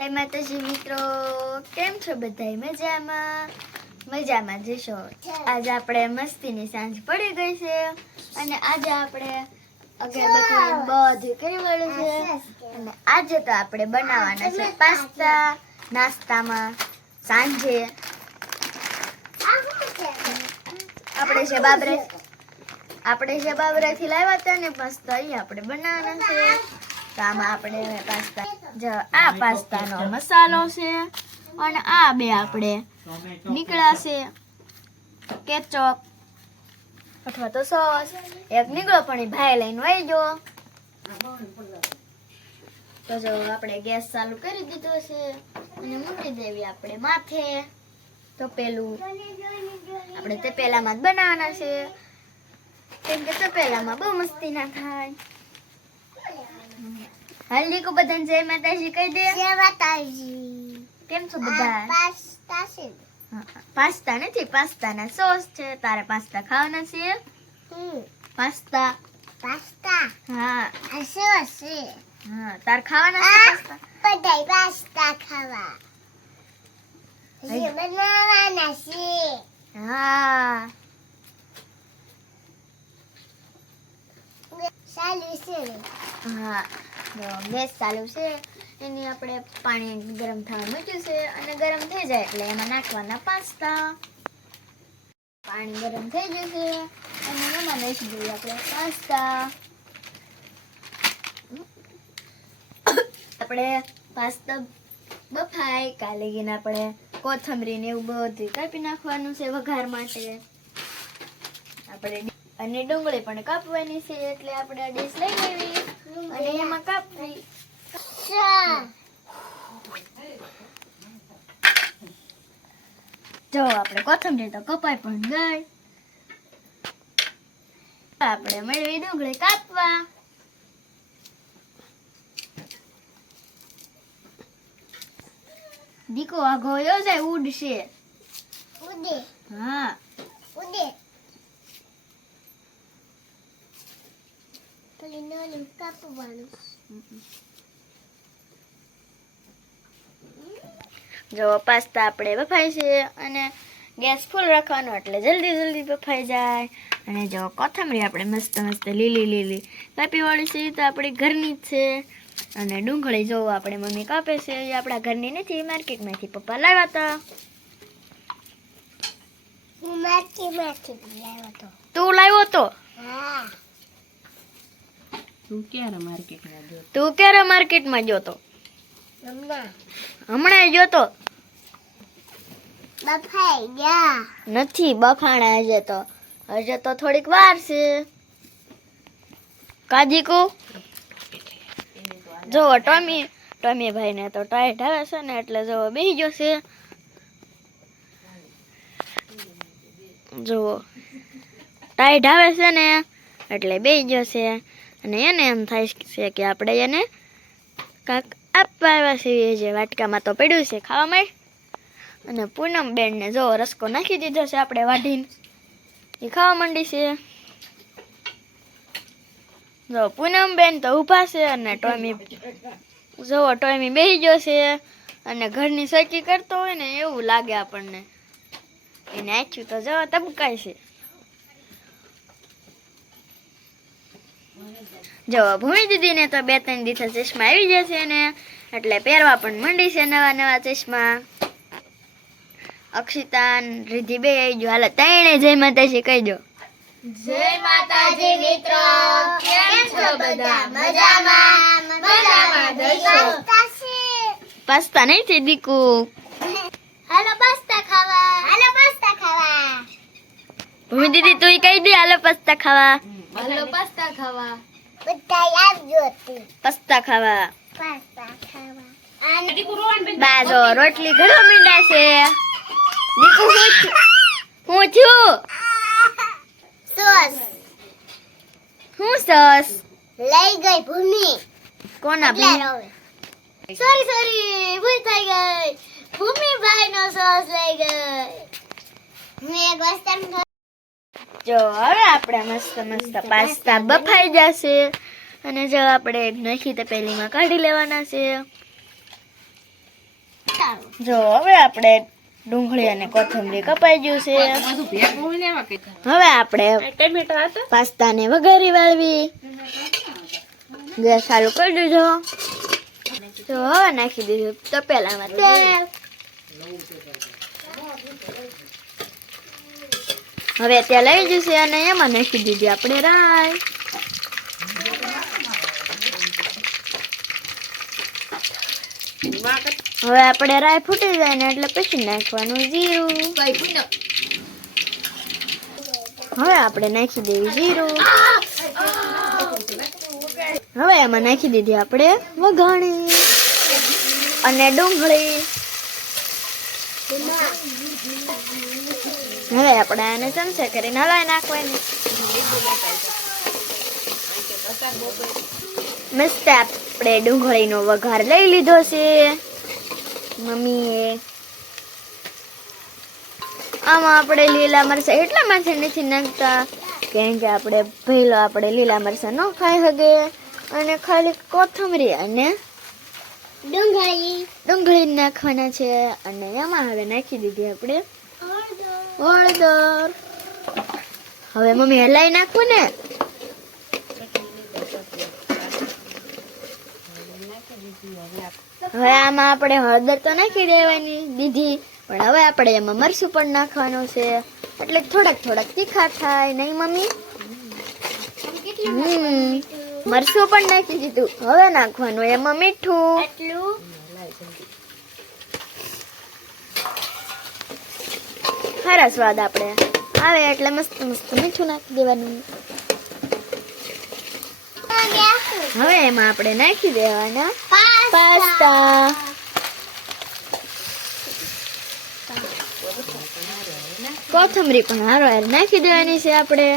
જય માતાજી મિત્રો, કેમ છો બધા? મજામાં જશો. આજે આપણે મસ્તીની સાંજ પડી ગઈ છે અને આજે આપણે અગરબત્તી બધું કરી વાળું છે અને આજે તો આપણે બનાવવાના છે પાસ્તા નાસ્તામાં સાંજે. આપણે જે બાબરેથી લાવ્યા હતા ને પાસ્તા એ આપણે બનાવવાના છે. તો આમાં આપણે આ પાસ્તાનો મસાલો છે અને આ બે આપણે નીકળ્યા છે કેચઅપ અથવા તો સોસ. એક નીકળો પણ એ ભાઈ લઈને વહી ગયો. તો જો આપણે ગેસ ચાલુ કરી દીધો છે અને મૂકી દેવી આપણે માથે. તો પેલું આપણે તે પેલામાં જ બનાવવાના છે કેમ કે તો પેલામાં બહુ મસ્તી ના થાય. હલ્દી કો બધાને જય માતાજી કહી દે. જય માતાજી. કેમ છો બધા? પાસ્તા છે. પાસ્તા નથી, પાસ્તાના સોસ છે. તારે પાસ્તા ખાવાના છે? પાસ્તા. હા. આ સોસ છે. હા, તાર ખાવાના છે પાસ્તા? બધાય પાસ્તા ખાવા. જે બનાવવાના છે. હા. ચાલુ છે. હા. ગેસ ચાલુ છે. એની આપણે પાણી ગરમ થવા મૂક્યું છે અને ગરમ થઈ જાય એટલે એમાં નાખવાના પાસ્તા. પાણી ગરમ થઈ ગયું છે અને એમાં નાખી દઈએ આપણે પાસ્તા. આપણે પાસ્તા બફાય કાલે ગઈને આપણે કોથમરી ને એવું બધું કાપી નાખવાનું છે વઘાર માટે. આપણે અને ડુંગળી પણ કાપવાની છે એટલે આપણે આ ડીશ લઈ લેવી અને એમાં કાપવી. જો આપણે કોથમરી તો કપાઈ પણ ગઈ. આપણે મેળવી ડુંગળી કાપવા. દીકો આ ગયો જાય ઉડશે. ઉડે. હા ઉડે. પેલી નાની કાપવાનું. જો પાસ્તા આપણે બફાય છે અને ગેસ ફૂલ રાખવાનો એટલે જલ્દી બફાઈ જાય. અને જો કોથમરી આપણે મસ્ત લીલી કાપી વાળી છે તો આપણી ઘરની જ છે. અને ડુંગળી જો આપણે મમ્મી કાપે છે એ આપણા ઘરની નથી, માર્કેટમાંથી પપ્પા લાવ્યા હતા. હું માર્કેટમાંથી લાવ્યો તો. તું લાવ્યો તો? હા. તું ક્યારે માર્કેટમાં ગયો તો? હમણાં ગયો તો? બફાઈ ગયા નથી બફાણા હજે તો થોડીક વાર છે. કાજીકુ જો ટોમી ભાઈ ને તો ટાઈટ આવે છે ને એટલે જો બેસી ગયો છે. જો ટાઈટ આવે છે ને એટલે બેસી ગયો છે અને એને એમ થાય છે કે આપણે એને કાંક આપવા આવ્યા છીએ. જે વાટકામાં તો પડ્યું છે ખાવા માટે. અને પૂનમ બેન ને જો રસકો નાખી દીધો છે આપણે વાઢીને, એ ખાવા માંડી છે. જો પૂનમ બેન તો ઊભા છે અને ટોમી બેસી ગયો છે અને ઘરની સર્ચી કરતો હોય ને એવું લાગે આપણને. એને આખ્યું તો જો તબકાય છે. જો ભૂમિ દીદી ને તો 2-3 દિવસ ચશ્મા આવી જશે ને એટલે પહેરવા પણ મંડી છે નવા ચશ્મા. અક્ષિતા રીધિ બે આવી ગયો. હાલ ત્રણે જય માતાજી કહી દો. જય માતાજી મિત્રો. કેમ છો બધા? મજામાં. પાસ્તા નહીં છે દીકુ. હાલો પાસ્તા ખાવા. ભૂમિ દીદી તું કહી દે હાલો પાસ્તા ખાવા. બધા આવજો પાસ્તા ખાવા. અને બાજો રોટલી ઘણો મીંડા છે. દીકુ હું છું સોસ હું સસ લઈ ગઈ ભૂમિ. કોના એટલે સોરી ભૂલ થઈ ગઈ. ભૂમિભાઈ નો સોસ લઈ ગઈ. હું એક વસ્તુ જો હવે આપણે મસ્ત પાસ્તા બફાઈ જશે અને જો આપણે નાખી તો પેલીમાં કાઢી લેવાના છે. જો હવે આપણે ડુંગળી અને કોથમરી કપાઈ ગયું છે. હવે આપણે પાસ્તાને વઘારી વાળવી. ગેસ ચાલુ કરી દીધો. તો હવે નાખી દીધું તપેલામાં તેલ. હવે તેલ આવી જશે અને એમાં નાખી દીધી આપણે રાઈ. હવે આપણે રાઈ ફૂટી જાય ને એટલે પછી નાખવાનું જીરું. હવે આપણે નાખી દેવી જીરું. હવે એમાં નાખી દીધી આપણે વઘાણી અને ડુંગળી. હવે આપણે આને ચમચે કરીને હલાવી નાખવાની. મસ્ત આપણે ડુંગળીનો વઘાર લઈ લીધો છે મમ્મીએ. આમાં આપણે લીલા મરચાં એટલા માટે નથી નાખતા કેમ કે આપણે લીલા મરચાં ન ખાઈ શકે અને ખાલી કોથમરી અને ડુંગળી નાખવાના છે. અને એમાં હવે નાખી દીધી આપણે હળદર. હવે મમ્મી હલાઈ નાખવું ને. હવે આમાં આપણે હળદર તો નાખી દેવાની દીધી પણ હવે આપણે એમાં મરચું પણ નાખવાનું છે એટલે થોડાક તીખા થાય નહીં મમ્મી. મરચું પણ નાખી દીધું. હવે નાખવાનું એમાં મીઠું. ખરા સ્વાદ આપણે આવે એટલે મસ્ત મીઠું નાખી દેવાનું. હવે એમાં આપણે નાખી દેવાના પાસ્તા. કોથમરી પણ હારો નાખી દેવાની છે આપણે.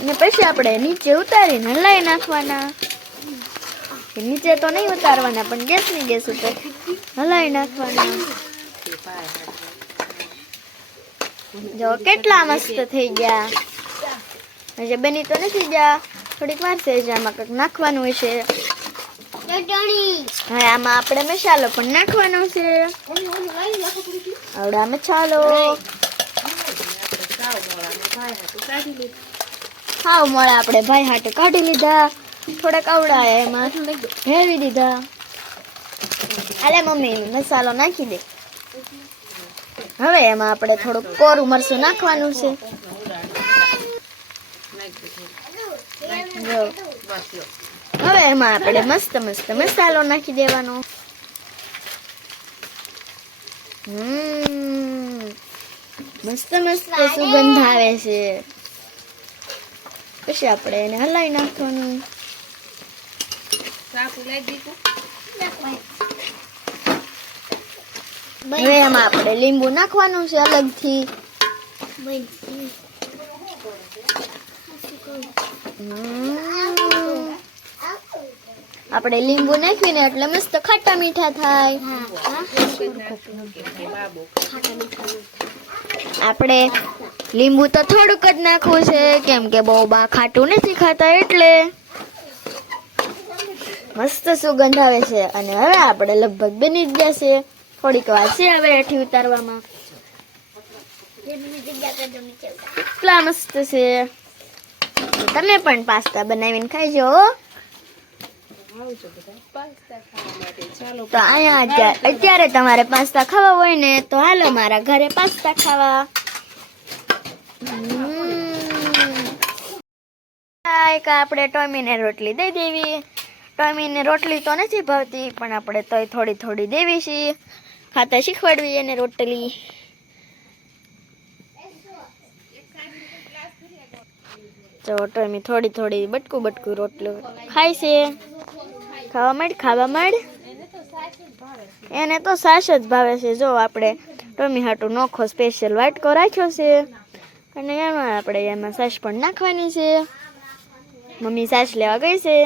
અને પછી આપણે નીચે ઉતારીને હલાવી નાખવાના. નીચે તો નહીં ઉતારવાના પણ ગેસ ઉપર હલાવી નાખવાના. જો કેટલા મસ્ત થઈ ગયા. હજી બની તો નથી ગયા, થોડીક વાર છે. આમાં કંઈક નાખવાનું છે. હવે આમાં આપણે મસાલો પણ નાખવાનો છે. આવડા મસાલો હાવ મોળા આપણે ભાઈ હાટે કાઢી લીધા. થોડાક આવડા એમાં ભેળવી દીધા. અલે મમ્મી મસાલો નાખી દે. હવે એમાં આપણે થોડુંક કોરું મરચું નાખવાનું છે. હવે એમાં આપણે મસ્ત મસાલો નાખી દેવાનો. મસ્ત સુગંધ આવે છે. પછી આપણે એને હલાવી નાખવાનું. હવે એમાં આપણે લીંબુ નાખવાનું છે અલગથી. આપણે લીંબુ નાખીને એટલે મસ્ત ખાટા મીઠા થાય. આપણે લીંબુ તો થોડુંક જ નાખવું છે કેમ કે બહુ બા ખાટું નથી ખાતા એટલે. મસ્ત સુગંધ આવે છે. અને હવે આપણે લગભગ બની જ જશે. થોડીક વાર છે હવે એઠી ઉતારવામાં. એટલા મસ્ત છે. તમે પણ પાસ્તા બનાવીને ખાઈજો. તો અહીંયા અત્યારે તમારે પાસ્તા ખાવા હોય ને તો હાલો મારા ઘરે પાસ્તા ખાવા. આપણે ટોમીને રોટલી દઈ દેવી. ટોમીને રોટલી તો નથી ભાવતી પણ આપણે તોય થોડી દેવી છીએ. ખાતા શીખવાડવી એને રોટલી. તો ટોમી થોડી બટકું રોટલું ખાય છે. ખાવા માંડ. એને તો સાસ જ ભાવે છે. જો આપણે ટોમી હાટું નોખો સ્પેશિયલ વાટકો રાખ્યો છે અને એમાં સાસ પણ નાખવાની છે. મમ્મી સાસ લેવા ગઈ છે.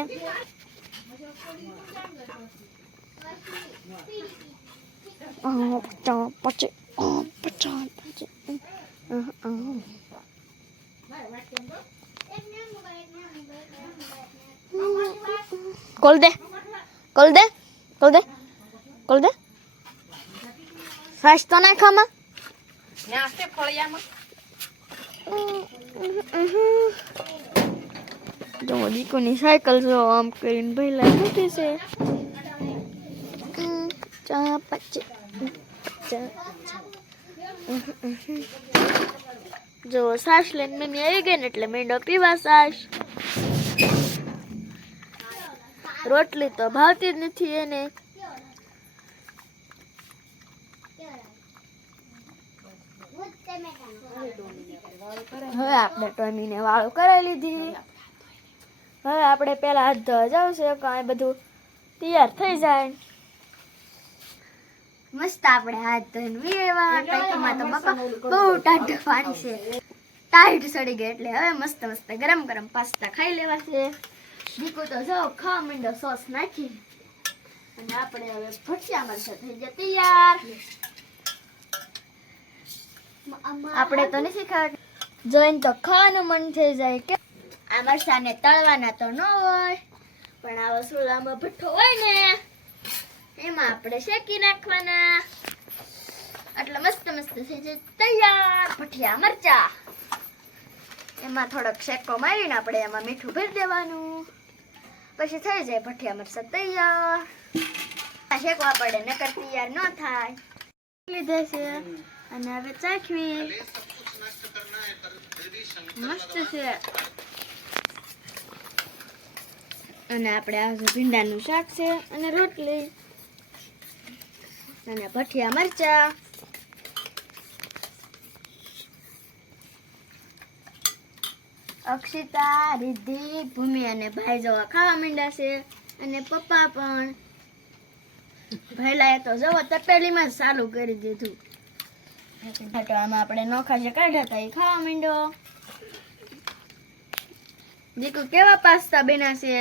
કોલ દે. કોલ દે સાસ તો નાખામાં નાસ્તે ફળિયામાં જો દીકુની સાયકલ જો આમ કરીને ભઈલા મૂકી છે ચા પચા જો સાસ લઈને મમ્મી આવી ગઈ ને એટલે મેંડો પીવા સાસ રોટલી તો ભાવતી જ નથી એને હવે આપણે ટોમીને વાળું કરાવી લીધી હવે આપણે પેલા હાથ ધોવા જવું છે કાંઈ બધું તૈયાર થઈ જાય મસ્ત આપણે હાથ ધોઈને વીવા ટાઈકમાં તો બાપા બહુ ટાઢું પાણી છે ટાઈટ સડી ગઈ એટલે હવે મસ્ત મસ્ત ગરમ ગરમ પાસ્તા ખાઈ લેવા છે દીકુ તો જો ખાવા માંડો સોસ નાખી અને આપણે હવે ભઠિયા મરચા થઈ ગયા તૈયાર આપણે તો નથી ખાવા જોઈને તો ખાવાનું મન થઈ જાય કે આ મરચાને તળવાના તો ન હોય પણ આવો સુલામાં ભઠ્ઠો હોય ને એમાં આપણે શેકી નાખવાના એટલે મસ્ત મસ્ત થઈ જાય તૈયાર ભઠિયા મરચા એમાં થોડોક શેકો મારીને આપણે એમાં મીઠું ભરી દેવાનું પછી થઈ જાય ભઠિયા મરચા તૈયાર આ શેકવા પડે નકર તૈયાર ન થાય લીધે છે અને હવે ચાખવી મસ્ત છે અને આપણે આ ભીંડાનું શાક છે અને રોટલી અને ભઠિયા મરચા અક્ષિતા રિદ્ધિ ભૂમિ અને ભાઈ જવા ખાવા માંડ્યા છે અને પપ્પા પણ ભેલાએ તો જવો તપેલીમાં જ ચાલુ કરી દીધું આમાં આપણે નોખા જે કાઢ્યા હતા એ ખાવા માંડ્યો દીકુ કેવા પાસ્તા બન્યા છે